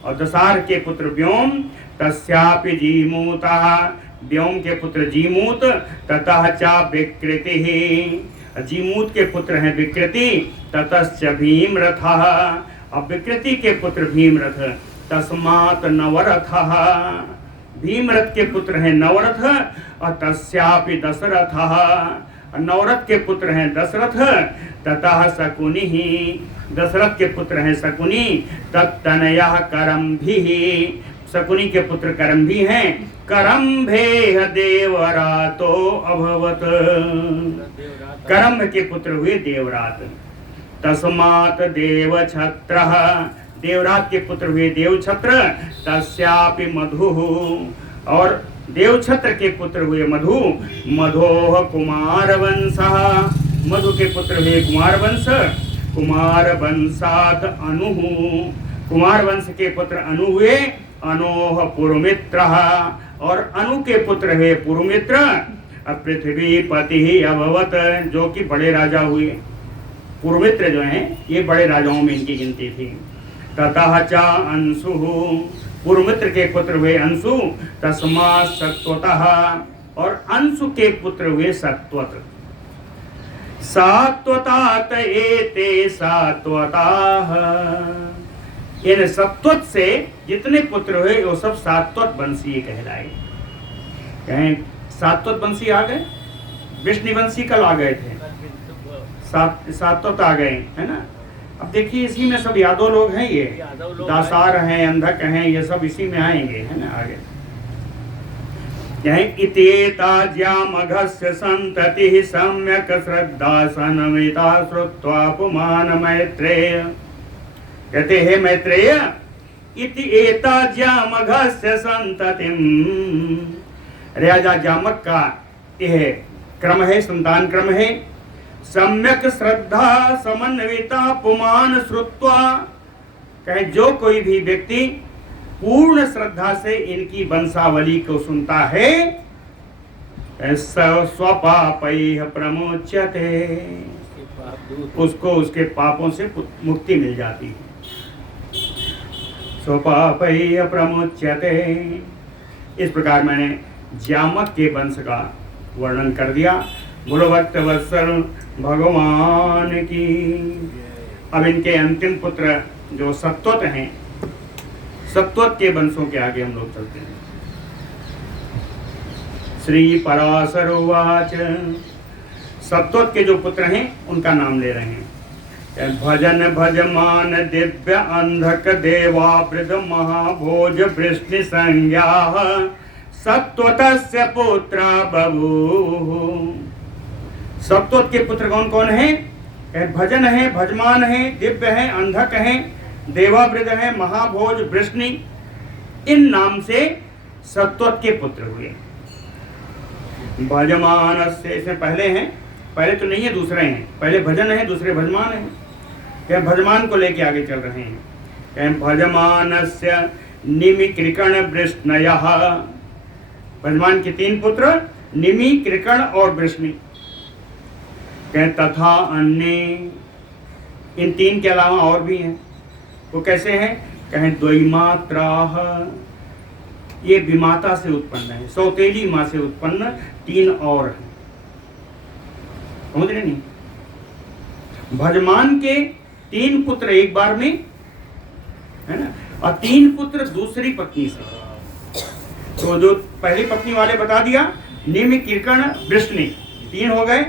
और दशार्ह के पुत्र व्योम। तस्यापि जीमूतः, व्योम के पुत्र जीमूत। ततः च विकृति, जीमूत के पुत्र हैं विकृति। ततश्च भीमरथः, अब विकृति के पुत्र भीमरथ। तस्मात् नवरथः, भीमरथ के पुत्र हैं नवरथ। और तस्यापि दशरथः, नवरथ के पुत्र हैं दशरथ। ततः शकुनि, दशरथ के पुत्र हैं शकुनि। तत्तनयः करम्भिः, शकुनि के पुत्र करम्भी हैं। करम्भेह देवरातो अभवत, करम्भ के पुत्र हुए देवरात। तस्मात् देवछत्रः, देवरात के पुत्र हुए देवछत्र। तस्यापि मधुः, और देवछत्र के पुत्र हुए मधु, मधोह कुमार वंशः, मधु के पुत्र हुए कुमार वंश, कुमार वंशात अनु, कुमार वंश के पुत्र अनु हुए अनोह पुरुमित्र, और अनु के पुत्र हुए पुरुमित्र पृथ्वीपति ही अभवत, जो कि बड़े राजा हुए। पुरुमित्र जो हैं ये बड़े राजाओं में इनकी गिनती थी। ततः च अंशु, पुरुमित्र के पुत्र हुए अंशु, तस्मात् सत्वतः, और अंशु के पुत्र हुए सत्वत। सात्वतात एते सात्वताः, इन सत्वत से जितने पुत्र हुए वो सब सात्वत वंशीय कहलाए। कहें सात्वत वंशी आ गए, विष्णु वंशी कल आ गए थे, सात्वत आ गए, है ना। अब देखिए इसी में सब यादव लोग हैं, ये दासार हैं, अंधक हैं, ये सब इसी में आएंगे, है ना। आगे इतेता ज्यामघस्य संततिः सम्यक् श्रद्धा सनमिता श्रुत्वा पुमान मैत्रेय, कहते हैं मैत्रेय, इति एता ज्यामघस्य संततिम्, राजा जामक का यह क्रम है, संतान क्रम है। सम्यक श्रद्धा समन्विता पुमान श्रुत्वा, कहे जो कोई भी व्यक्ति पूर्ण श्रद्धा से इनकी वंशावली को सुनता है, स्वपापैः प्रमुच्यते, उसको उसके पापों से मुक्ति मिल जाती है। स्वपापैः प्रमुच्यते। इस प्रकार मैंने ज्यामक के वंश का वर्णन कर दिया। बोलो भक्तवत्सल भगवान की। अब इनके अंतिम पुत्र जो सत्वत हैं, सत्वत के वंशों के आगे हम लोग चलते हैं। श्री पराशर उवाच, सत्वत के जो पुत्र हैं उनका नाम ले रहे हैं। भजन भजमान दिव्य अंधक देवावृत महाभोज वृष्णि संज्ञाः सत्वतस्य पुत्र बभूव। सत्वत के पुत्र कौन कौन हैं? भजन है, भजमान है, दिव्य है, अंधक है, देवावृत है, महाभोज वृष्णि, इन नाम से सत्वत के पुत्र हुए। भजमान से इसमें पहले हैं, पहले तो नहीं है, दूसरे हैं। पहले भजन है, दूसरे भजमान है। क्या भजमान को लेके आगे चल रहे हैं। क्या भजमानस्य निमि कृकण वृष्णयः, भजमान के तीन पुत्र निमि, कृकण और वृष्णि। क्या तथा अन्य, इन तीन के अलावा और भी हैं। वो कैसे हैं? कहें द्वैमात्राः, ये विमाता से उत्पन्न है, सौतेली माँ से उत्पन्न तीन और हैं। समझ रहे नहीं? भजमान के तीन पुत्र एक बार में, है ना, और तीन पुत्र दूसरी पत्नी से। तो जो पहली पत्नी वाले बता दिया, निमि, कृकण, वृष्णि, तीन हो गए।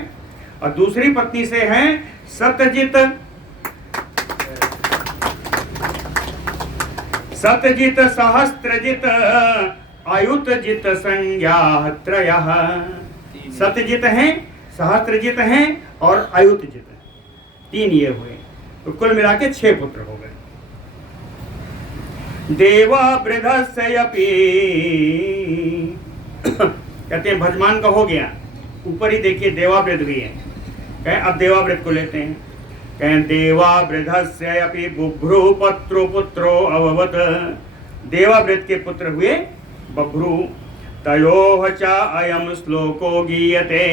और दूसरी पत्नी से हैं सतजित, सतजित, सहस्त्रजित, आयुतजित संज्ञा त्रयः। सतजित हैं, सहस्त्रजित हैं और आयुतजित हैं, तीन ये हुए। तो कुल मिला के 6 पुत्र हो गए। देवावृधस्यपि, कहते हैं भजमान का हो गया, ऊपर ही देखिए देवावृत भी है। कहें अब देवावृत को लेते हैं। कहें देवावृधस्यपि बुभ्रू पत्रो पुत्रो अभवत्, देवावृत के पुत्र हुए बभ्रू। तयोः च अयम श्लोको गीयते,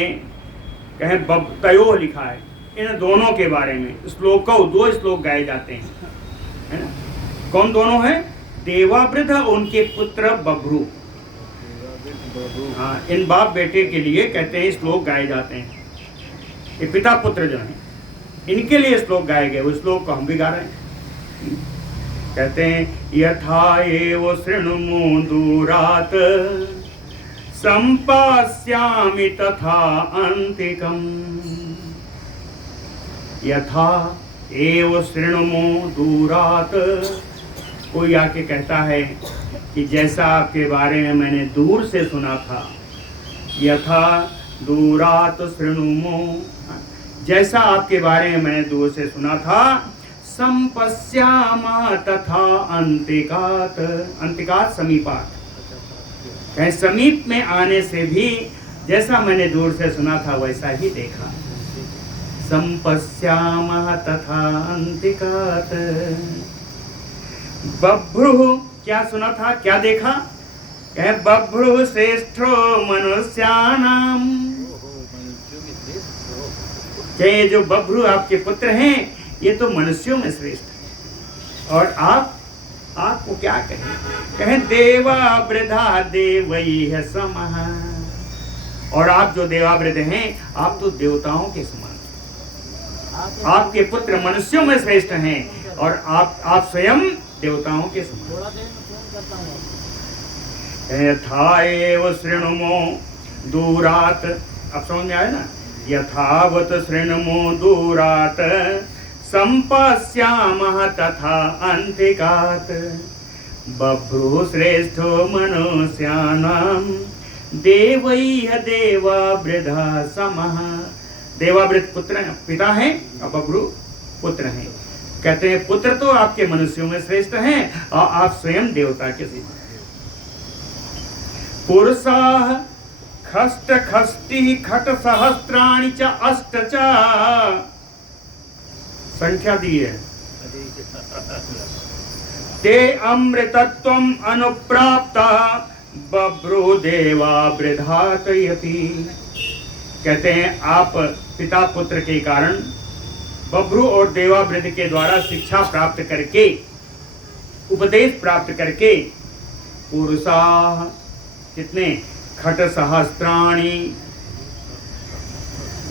कहें तयोः लिखा है, इन दोनों के बारे में श्लोक, 2 श्लोक गाए जाते हैं, है ना। कौन दोनों हैं? देवावृत उनके पुत्र बभ्रू। हाँ, इन बाप बेटे के लिए कहते हैं श्लोक गाए जाते हैं। ये पिता पुत्र जो हैं इनके लिए श्लोक गाए गए, उस श्लोक को हम भी गा रहे हैं। कहते हैं यथा एव शृणुमो दूरात् संपास्यामि तथा अंतिकम्, यथा एव शृणुमो दूरात्, कोई आके कहता है कि जैसा आपके बारे में मैंने दूर से सुना था, यथा दूरात् शृणुमो, जैसा आपके बारे में मैंने दूर से सुना था, संपश्यामा तथा अंतिकात्, अंतिकात् समीपात्, कहीं समीप में आने से भी जैसा मैंने दूर से सुना था वैसा ही देखा। संपश्यामः तथा अंतिकात। बभ्रुः, क्या सुना था, क्या देखा? कहे बभ्रुः श्रेष्ठो मनुष्याणाम। ये जो बभ्रु आपके पुत्र हैं ये तो मनुष्यों में श्रेष्ठ है। और आपको क्या कहें? कहें देवा वृद्धा देवैः समः। और आप जो देवावृद्ध हैं आप तो देवताओं के समान। आपके पुत्र मनुष्यों में श्रेष्ठ हैं और आप स्वयं देवताओं के समान। यथा एव शृणुमो दूरात्, अब समझ में आया ना? यथावत शृणुमो दूरात् संपश्यामः तथा अंतिकात्। बभ्रुः श्रेष्ठो मनुष्याणां देवैः देवावृद्धा समः। देवावृद्ध पुत्र पिता हैं और बभ्रु पुत्र हैं। कहते हैं पुत्र तो आपके मनुष्यों में श्रेष्ठ हैं और आप स्वयं देवता के समान। पुरुषाः खष्ट खष्टि खट सहस्त्राणि च अष्ट च। संख्या दी है। ते अमृतत्वम् अनुप्राप्ता बभ्रु देवा वृद्धातयति। कहते हैं आप पिता पुत्र के कारण बभ्रु और देवावृद्ध के द्वारा शिक्षा प्राप्त करके, उपदेश प्राप्त करके, पुरुषाः कितने? खट सहस्त्राणि,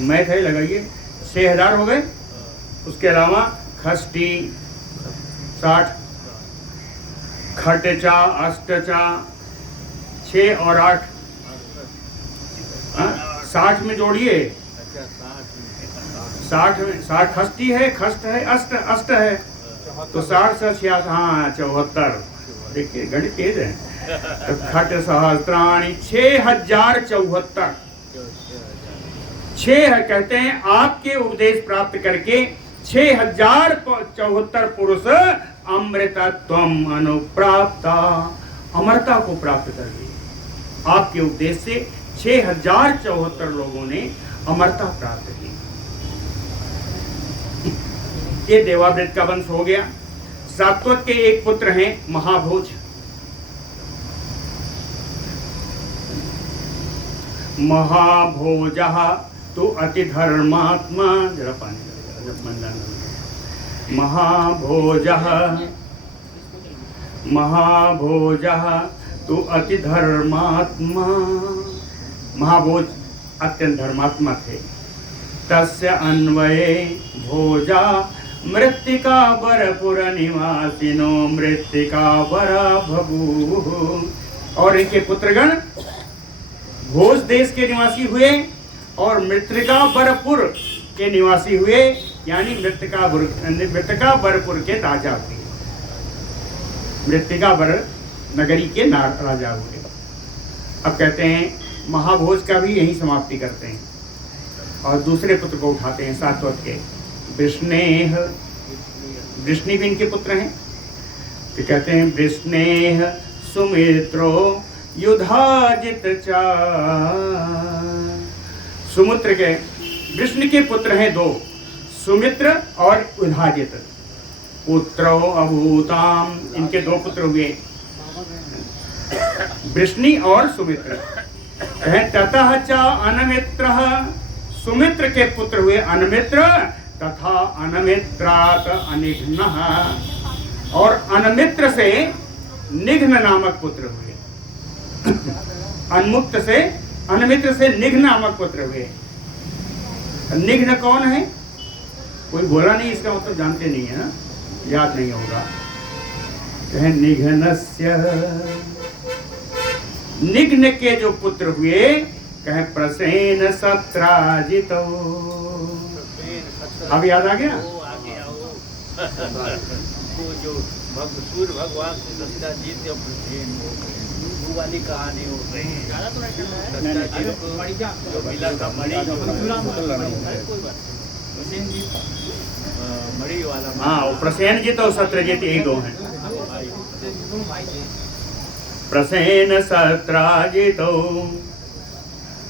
मैथ है लगाइए, 6000 हो गए। उसके अलावा खष्टि 60, खट चा अष्ट चा 6 और 8, 60 में जोड़िए। 60 खष्टि है, खष्ट है, अष्ट है, तो 60 से 66, हाँ 74। देखिए गणित तेज है। तो खट सहस्त्राणि 6074। 6 कहते हैं आपके उपदेश प्राप्त करके 6074 पुरुष अमृतत्वम् अनुप्राप्ता, अमरता को प्राप्त कर ली। आपके उपदेश से 6074 लोगों ने अमरता प्राप्त की। ये देवावृद्ध का वंश हो गया। सात्वत के एक पुत्र हैं महाभोज। महाभोजः तो अति धर्मात्मा। जरा पानी महाभोजः तो अति धर्मात्मा। महाभोज अत्यंत धर्मात्मा थे। तस्य अन्वये भोजा मृत्तिका बरपुर निवासिनो मृत्तिका बरा बभूः। और इनके पुत्रगण भोज देश के निवासी हुए और मृत्तिका बरपुर के निवासी हुए, यानी मृत्तिका बरपुर के राजा हुए। मृत्तिका बर नगरी के राजा हुए। अब कहते हैं महाभोज का भी यही समाप्ति करते हैं और दूसरे पुत्र को उठाते हैं सात्वत के। वृष्णेह, वृष्णि भी इनके पुत्र हैं। तो कहते हैं वृष्णेह सुमित्रो युधाजित चा। सुमित्र के, वृष्णि के पुत्र हैं 2, सुमित्र और युधाजित। पुत्रो अभूताम, इनके 2 पुत्र हुए, वृष्णि और सुमित्र। ततः च अनमित्रः, सुमित्र के पुत्र हुए अनमित्र, तथा अनमित्रात् अनिघ्नः, और अनमित्र से निघ्न नामक पुत्र हुए। अनमुक्त से, अनमित्र से निघ्न नामक पुत्र हुए। निघ्न कौन है? कोई बोला नहीं, इसका मतलब जानते नहीं है ना, याद नहीं होगा। कहे निघ्नस्य, निघ्न के जो पुत्र हुए, कहे प्रसेन सत्राजितो। अब याद आ गया? जो सूर्य भगवान से सत्याजीत और प्रसेन वाली कहानी हो रही है। जो मिला था मणि वाला, हाँ, प्रसेनजित और सत्यजित एक 2 हैं। प्रसेन सत्राजितो।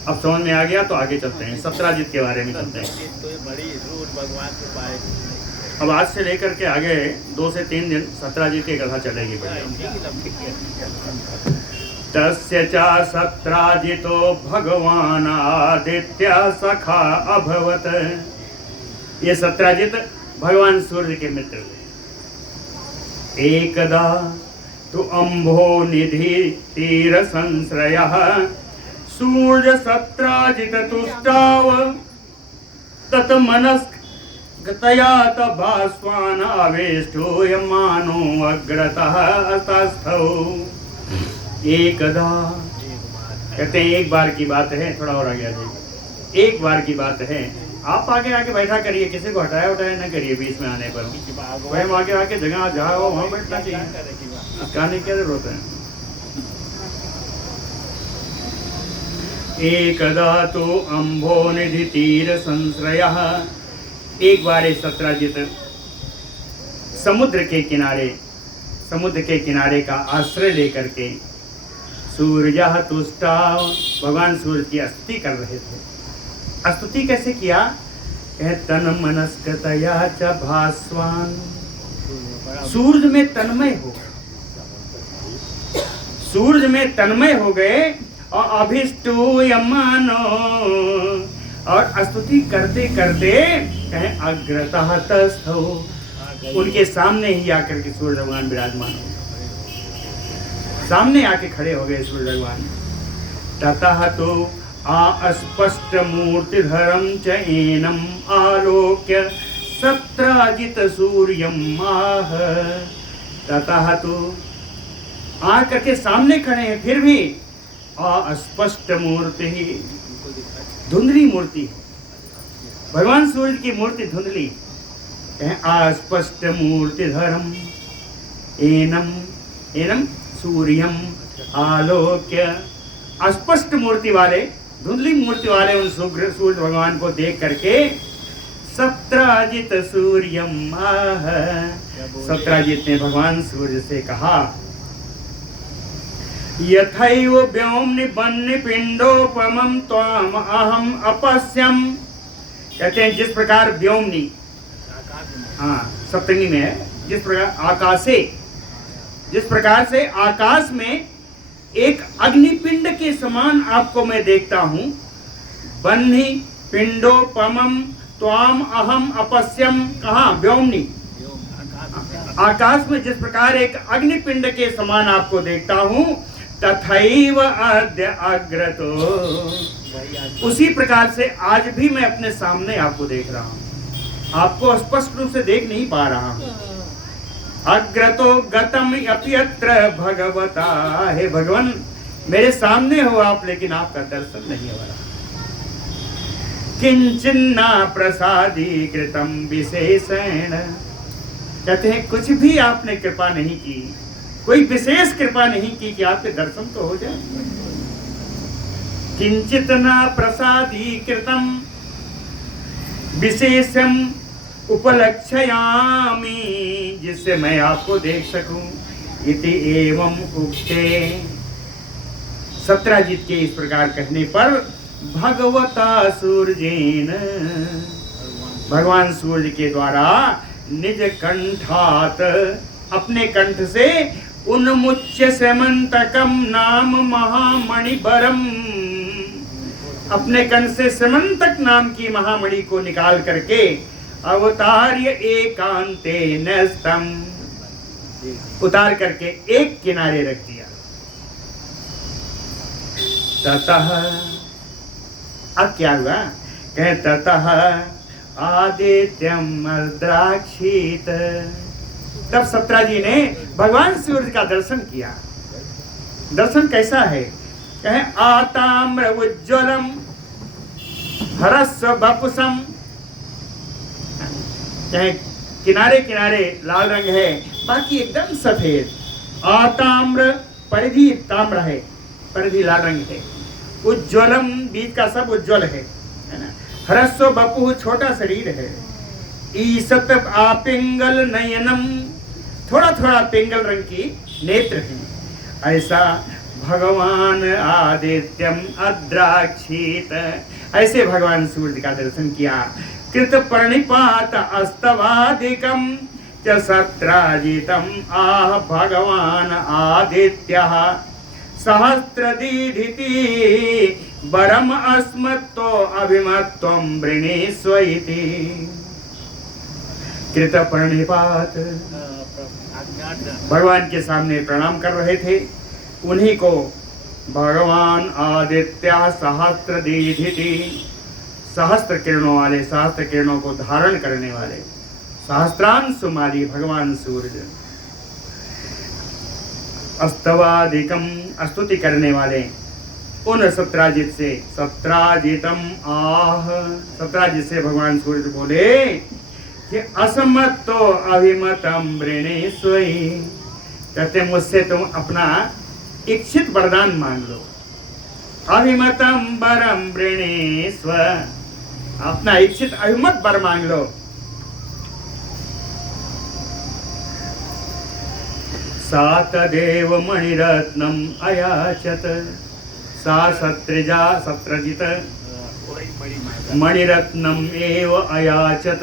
अब समझ में आ गया तो आगे चलते हैं, सत्राजित के बारे में चलते हैं। तो ये बड़ी जरूर भगवान के पाए। अब आज से लेकर के आगे 2 से 3 दिन सत्राजित की कथा चलेगी। तस्य च सत्राजितो भगवान आदित्य सखा अभवत। ये सत्राजित भगवान सूर्य के मित्र थे। एकदा तो अम्भो निधि तीर संश्रयः सूर्य सत्राजित तुष्टाव तत मनस्क गतया तभास्वान आवेष्टो यमानो अग्रतः अतस्थौ। एकदा कहते हैं एक बार की बात है, थोड़ा और आगे आ जाइए। एक बार की बात है, आप आगे आके बैठा करिए, किसी को हटाया उठाया न करिए बीच में आने पर। स्वयं आगे आके जगह जहाँ हो वहाँ बैठना चाहिए, कहने की जरूरत है। एकदा तो अम्भो निधि तीर संश्रयः। एक बार सत्राजित समुद्र के किनारे का आश्रय लेकर के सूर्य तुष्टा भगवान सूर्य की स्तुति कर रहे थे। स्तुति कैसे किया? तन मनस्कतया च भास्वान। सूर्य में तन्मय हो गए और अभिष्टो यमानो, और स्तुति करते करते कहें अग्रतः तस्थौ, उनके सामने ही आकर के सूर्य भगवान विराजमान हो, सामने आके खड़े हो गए सूर्य भगवान। ततः तो अस्पष्ट मूर्तिधरम च एनम आलोक्य सत्राजित सूर्यम आह। ततः तो आकर के सामने खड़े हैं, फिर भी अस्पष्ट मूर्ति, धुंधली मूर्ति है भगवान सूर्य की मूर्ति, धुंधली। अस्पष्ट मूर्तिधरम एनम सूर्यम आलोक्य। अस्पष्ट मूर्ति वाले, धुंधली मूर्ति वाले उन सूर्य भगवान को देख करके सत्राजित सूर्यम आह। सत्राजित ने भगवान सूर्य से कहा यथैव व्योम्नि बन्नि पिंडोपमं त्वाम अहम अपश्यम। कहते हैं जिस प्रकार व्योम्नि, हाँ सप्तमी में है, जिस प्रकार से आकाश में एक अग्निपिंड के समान आपको मैं देखता हूँ। बन्हि पिंडोपमं त्वाम अहम अपश्यम। कहाँ? व्योम्नि, आकाश में जिस प्रकार एक अग्निपिंड के समान आपको देखता हूँ, तथैव अद्य अग्रतो, उसी प्रकार से आज भी मैं अपने सामने आपको देख रहा हूँ, आपको स्पष्ट रूप से देख नहीं पा रहा हूँ। अग्रतो गतम अप्यत्र भगवता। हे भगवान, मेरे सामने हो आप, लेकिन आपका दर्शन नहीं हो रहा। किंचिन्ना प्रसादी कृतम विशेषण। कहते हैं कुछ भी आपने कृपा नहीं की, कोई विशेष कृपा नहीं की कि आपके दर्शन तो हो जाए। किंचित न प्रसादी कृतम विशेषम उपलक्ष्यामि, जिससे मैं आपको देख सकूं। इति एवं उक्ते। सत्राजित के इस प्रकार कहने पर भगवता सूर्येन, भगवान सूर्य के द्वारा निज कंठात, अपने कंठ से उन्मुच्य सेमंतकम नाम महामणिबरम, अपने कंठ से सेमंतक नाम की महामणि को निकाल करके अवतार्य एकांते नस्तम, उतार करके एक किनारे रख दिया। ततः, अब क्या हुआ? कहे ततः आदित्यम अर्द्राक्षित। तब सत्राजी ने भगवान सूर्य का दर्शन किया। दर्शन कैसा है? कहे आताम्र उज्ज्वलम हरस्व वपुषम। कहे किनारे किनारे लाल रंग है, बाकी एकदम सफेद। आताम्र, परिधि ताम्र है, परिधि लाल रंग है। उज्ज्वलम, बीच का सब उज्ज्वल है ना। हरस्व वपु, छोटा शरीर है। ईसत आपिंगल नयनम, थोड़ा थोड़ा पिंगल रंग की नेत्र है। ऐसा भगवान आदित्यम अद्राक्षित, ऐसे भगवान सूर्य का दर्शन किया। कृत प्रणिपात अस्तवादिकम च सत्राजितम आह भगवान आदित्यः सहस्रदीधिति वरम अस्मत्तो अभिमत्वं वृणीस्व इति। कृत प्रणिपात, भगवान के सामने प्रणाम कर रहे थे, उन्हीं को भगवान आदित्य सहस्रदीधिति, सहस्त्र किरणों वाले, सहस्त्र किरणों को धारण करने वाले, सहस्त्रांशुमाली भगवान सूर्य, अस्तवादिकम, स्तुति करने वाले उन सत्राजित से, सत्राजितम आह, सत्राजित से भगवान सूर्य बोले कि असमत्तो अभिमतम वृणीस्व, कहते मुझसे तुम अपना इच्छित वरदान मांग लो। अभिमतम वरम वृणीस्व, अपना इच्छित अभिमत वर मांग लो। सा तदेव मणिरत्नम अयाचत, सा सत्रजित मणिरत्नम एव अयाचत,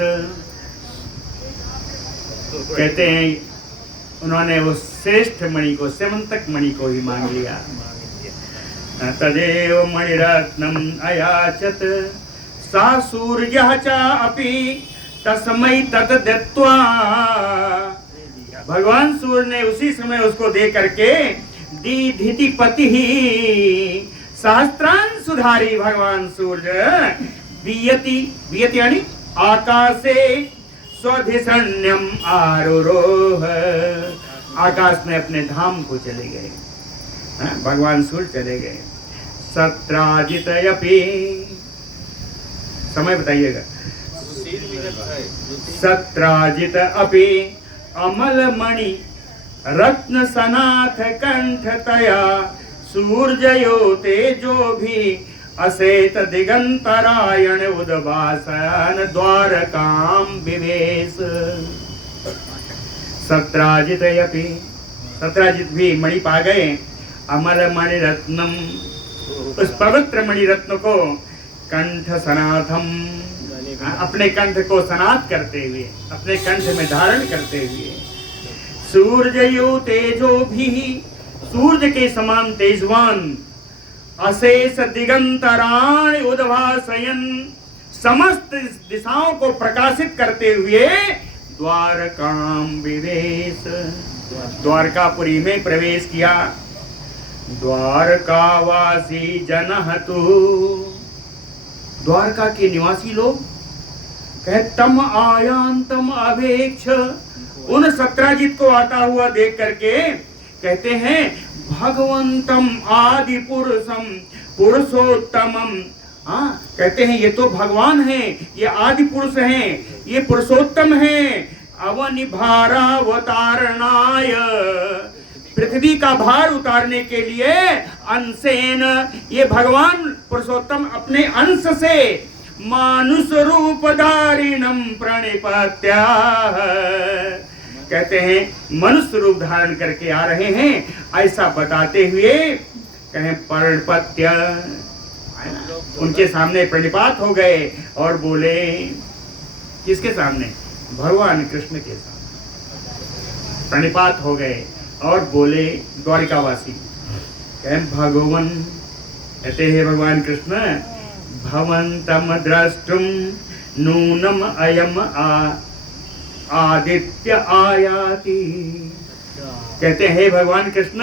कहते हैं उन्होंने उस श्रेष्ठ मणि को, सेमंतक मणि को ही मांग लिया। तदेव मणिरत्नम अयाचत सा सूर्यः च अपि तस्मै तत् दत्त्वा, भगवान सूर्य ने उसी समय उसको दे करके दीधितिपति ही, सहस्त्रांशुधारी भगवान सूर्य वियति, वियति यानी आकाशे स्वधिसन्यम आरोह, आकाश में अपने धाम को चले गए, भगवान सूर्य चले गए। सत्राजितयपि, समय बताइएगा। सत्राजित अपि अमलमणि रत्न सनाथ कंठतया सूर्ययो तेजो भी असेत दिगंतरायण उद्भासन द्वारकाम विवेश। सत्राजितयपि, सत्राजित भी मणि पा गए। अमल मणि रत्नम, उस पवित्र मणि रत्न को कंठ सनाथम, अपने कंठ को सनाथ करते हुए, अपने कंठ में धारण करते हुए, सूर्ययो तेजो भी, सूर्य के समान तेजवान, अशेष दिगंतराण उद्भासयन, समस्त दिशाओं को प्रकाशित करते हुए द्वारकाम विवेश, द्वारकापुरी में प्रवेश किया। द्वारकावासी जनः तु, द्वारका के निवासी लोग कहे तम आयांतम अवेक्ष, उन सत्राजित को आता हुआ देख करके कहते हैं भगवंतम आदि पुरुषम पुरुषोत्तमम, कहते हैं ये तो भगवान हैं, ये आदि पुरुष हैं, ये पुरुषोत्तम हैं। अवनि भारावतारणाय, पृथ्वी का भार उतारने के लिए अंशेन, ये भगवान पुरुषोत्तम अपने अंश से मानुष रूपधारिणम प्रणिपत्या, कहते हैं मनुष्य रूप धारण करके आ रहे हैं, ऐसा बताते हुए कहें प्रणिपत्य, उनके सामने प्रणिपात हो गए और बोले, किसके सामने? भगवान कृष्ण के सामने प्रणिपात हो गए और बोले, द्वारिकावासी कहें भगवान, कहते हैं भगवान कृष्ण भवन्तम द्रष्टुम नूनम अयम आदित्य आयाति, कहते हैं भगवान कृष्ण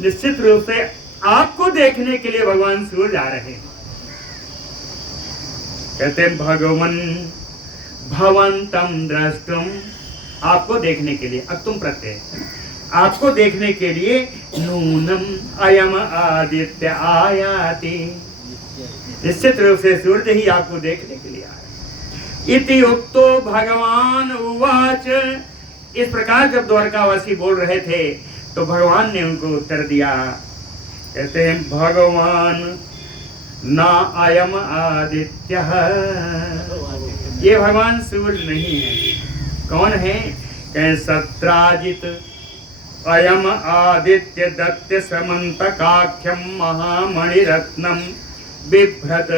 निश्चित रूप से आपको देखने के लिए भगवान सूर्य आ रहे हैं। कहते हैं भगवान भवन्तम द्रष्टुम, आपको देखने के लिए, अक्तुम प्रत्यय, आपको देखने के लिए नूनम अयम आदित्य आयाति, निश्चित रूप से सूर्य ही आपको देखने के लिए आया। इति उक्तो भगवान उवाच, इस प्रकार जब द्वारकावासी बोल रहे थे तो भगवान ने उनको उत्तर दिया, कहते हैं भगवान ना अयम आदित्य, ये भगवान सूर्य नहीं है। कौन है? कहें सत्राजित, अयम आदित्य दत्त समंतकाख्यम महामणिरत्नम बिभ्रत।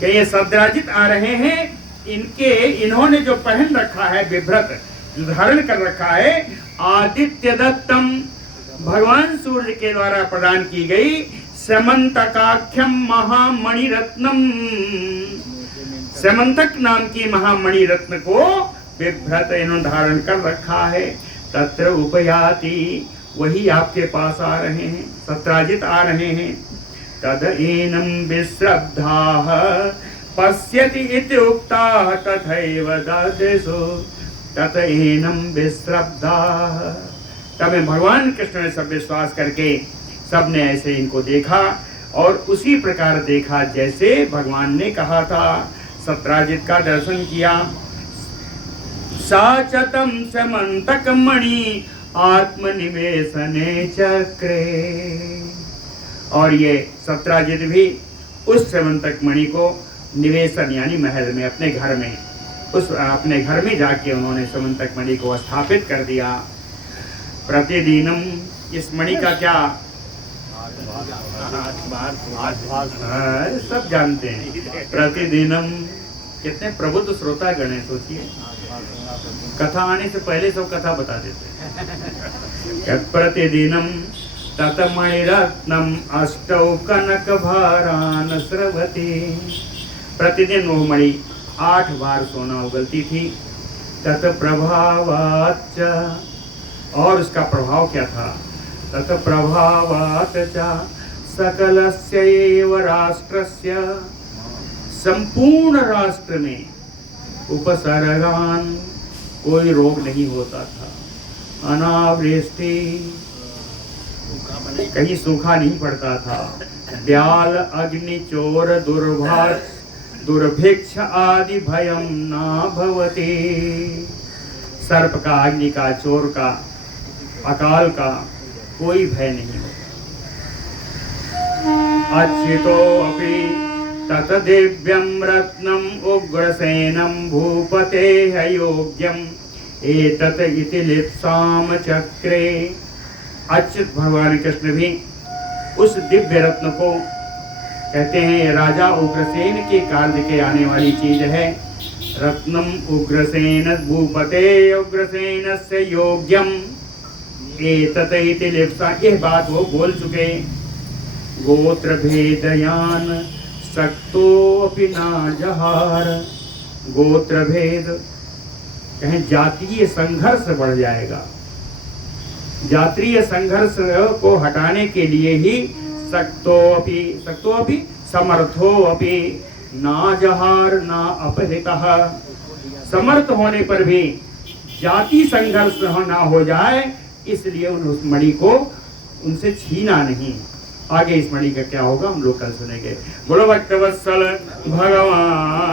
कि ये सद्राजित आ रहे हैं, इन्होंने जो पहन रखा है बिभ्रत, जो धारण कर रखा है, आदित्य दत्तम भगवान सूर्य के द्वारा प्रदान की गई समंतकाख्यम महामणिरत्नम, समंतक नाम की महामणि रत्न को बिभ्रत इन्होंने धारण कर रखा है। तत्र उपयाति, वही आपके पास आ रहे हैं, सत्राजित आ रहे हैं। तद एनम विश्रद्धाः पश्यति इति उक्ताः तथैव ददृशो तत एनम विश्रद्धाः। तब भगवान कृष्ण ने सब विश्वास करके सबने ऐसे इनको देखा और उसी प्रकार देखा जैसे भगवान ने कहा था। सत्राजित का दर्शन किया। साचतम समंतक मणि आत्मनिवेशने चक्रे, और ये सत्राजित भी उस समंतक मणि को निवेशन यानी महल में, अपने घर में, उस अपने घर में जाके उन्होंने समंतक मणि को स्थापित कर दिया। प्रतिदिनम, इस मणि का क्या सब जानते हैं। प्रतिदिनम, कितने प्रबुद्ध श्रोता गण हैं, सोचिए। कथा आने से पहले सब कथा बता देते हैं। प्रतिदिनम ततमणिरत्नम अष्टौ कनक भारान स्रवती। प्रतिदिन वो मणि 8 बार सोना उगलती थी। तत प्रभावाच्च, और उसका प्रभाव क्या था? तत प्रभावात् च सकलस्य एव राष्ट्रस्य, संपूर्ण राष्ट्र में उपसर्गान, कोई रोग नहीं होता था। अनावृष्टि, कहीं सूखा नहीं पड़ता था। ब्याल अग्नि चोर दुर्भिक्ष आदि भयम न भवति। सर्प का, अग्नि का, चोर का, अकाल का कोई भय नहीं होता। अच्छितो अपि तत दिव्यम रत्नम उग्रसेनम भूपते योग्यम एतत इति लिप्साम चक्रे। अच्युत भगवान कृष्ण भी उस दिव्य रत्न को कहते हैं, राजा उग्रसेन के कार्य के आने वाली चीज है। रत्नम उग्रसेन भूपते उग्रसेनस्य योग्यम एतत इति लिप्सा, यह बात वो बोल चुके। गोत्र भेदयान सक्तो अपि न जहार। गोत्र भेद, कहें जातीय संघर्ष बढ़ जाएगा। जातीय संघर्ष को हटाने के लिए ही सक्तो अपि समर्थो अपि ना जहार ना अपहृतः। समर्थ होने पर भी जाति संघर्ष ना हो जाए, इसलिए उस मणि को उनसे छीना नहीं। आगे इस मणि का क्या होगा हम लोग कल सुनेंगे। बोलो भक्तवत्सल भगवान।